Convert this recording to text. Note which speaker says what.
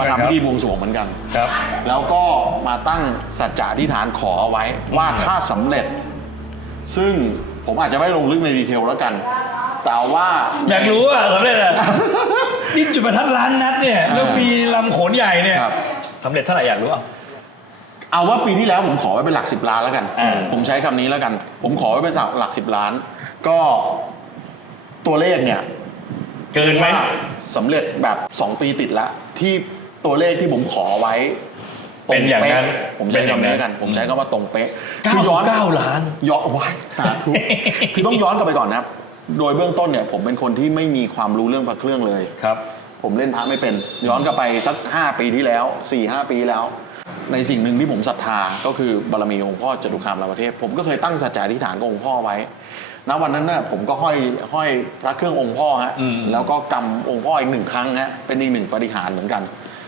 Speaker 1: มาทำพิธีบวงสรวงเหมือนกัน
Speaker 2: ครับ
Speaker 1: แล้วก็มาตั้งสัจจะอธิษฐานขอเอาไว้ว่าถ้าสำเร็จ ซึ่งผมอาจจะไม่ลงลึกในดีเทลแล้วกัน แต่เอาว่า
Speaker 2: อยากรู้อะสำเร็จอะ นี่จุดประทัดล้านนัดเนี่ย
Speaker 1: อ่า
Speaker 2: แล้วมีลำโขนใหญ่เนี่ย
Speaker 1: ครับ
Speaker 2: สำเร็จเท่าไหร่อยากรู้อะ
Speaker 1: เอาว่าปีที่แล้วผมขอไว้เป็นหลักสิบล้านแล้วกัน
Speaker 2: อ่า
Speaker 1: ผมใช้คำนี้แล้วกัน ผมขอไว้เป็นหลักสิบล้าน ก็ตัวเลขเนี่ย
Speaker 2: เกินไหม
Speaker 1: ว่าสำเร็จแบบ 2 ปีติดแล้วที่ ตัวเลขที่ผมขอไว้ตร
Speaker 2: เป็นอย่างนั้น
Speaker 1: ป๊ะผมใช้คำนี้แล้วกัน ผมใช้คำว่าตรงเป๊ะคือย้อน
Speaker 2: 99ล้าน
Speaker 1: ย้อนว้ายสาธุ คือต้องย้อนกลับไปก่อนนะครับ โดยเบื้องต้นเนี่ย ผมเป็นคนที่ไม่มีความรู้เรื่องพระเครื่องเลย
Speaker 2: ครับ
Speaker 1: ผมเล่นพระไม่เป็น ย้อนกลับไปสัก 5 ปีที่แล้ว 4 5 ปีแล้ว ในสิ่งหนึ่งที่ผมศรัทธาก็คือบารมีองค์พ่อจตุคามรามเทพ ผมก็เคยตั้งสัจจะอธิษฐานกับองค์พ่อไว้ณวันนั้นน่ะผมก็ห้อยห้อยพระเครื่ององค์พ่อฮะ
Speaker 2: อืม
Speaker 1: แล้วก็กำองค์พ่ออีกหนึ่งครั้งฮะเป็นอีกหนึ่งปฏิหารย์เหมือนกัน